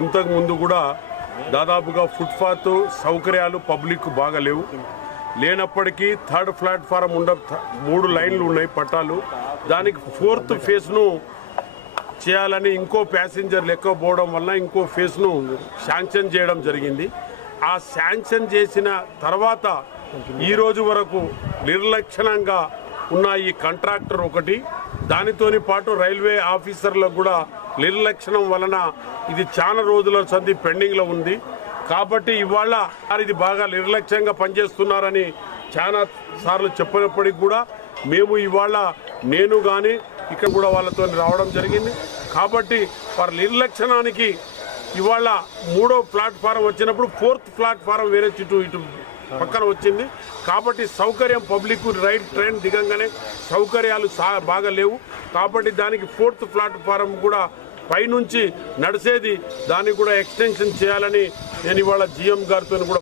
ఇంతకు ముందు కూడా దాదాపుగా ఫుట్పాత్ సౌకర్యాలు పబ్లిక్ బాగా లేవు. లేనప్పటికీ థర్డ్ ప్లాట్ఫారం ఉండ మూడు లైన్లు ఉన్నాయి పట్టాలు. దానికి ఫోర్త్ ఫేజ్ను చేయాలని ఇంకో ప్యాసింజర్ లెక్కపోవడం వల్ల ఇంకో ఫేజ్ను శాంక్షన్ చేయడం జరిగింది. ఆ శాంక్షన్ చేసిన తర్వాత ఈ రోజు వరకు నిర్లక్షణంగా ఉన్న ఈ కాంట్రాక్టర్ ఒకటి దానితోని పాటు రైల్వే ఆఫీసర్లకు కూడా నిర్లక్షణం వలన ఇది చాలా రోజుల సంది పెండింగ్లో ఉంది. కాబట్టి ఇవాళ ఇది బాగా నిర్లక్ష్యంగా పనిచేస్తున్నారని చాలా సార్లు చెప్పినప్పటికి కూడా మేము ఇవాళ నేను కానీ ఇక్కడ కూడా వాళ్ళతో రావడం జరిగింది. కాబట్టి వారి నిర్లక్షణానికి ఇవాళ మూడో ప్లాట్ఫారం వచ్చినప్పుడు ఫోర్త్ ప్లాట్ఫారం వేరే ఇటు ఇటు పక్కన వచ్చింది. కాబట్టి సౌకర్యం పబ్లిక్ రైడ్ ట్రైన్ దిగంగానే సౌకర్యాలు సా బాగా లేవు. కాబట్టి దానికి ఫోర్త్ ప్లాట్ఫారం కూడా పైనుంచి నడిచేది దాన్ని కూడా ఎక్స్టెన్షన్ చేయాలని నేను ఇవాళ జిఎం గారితో కూడా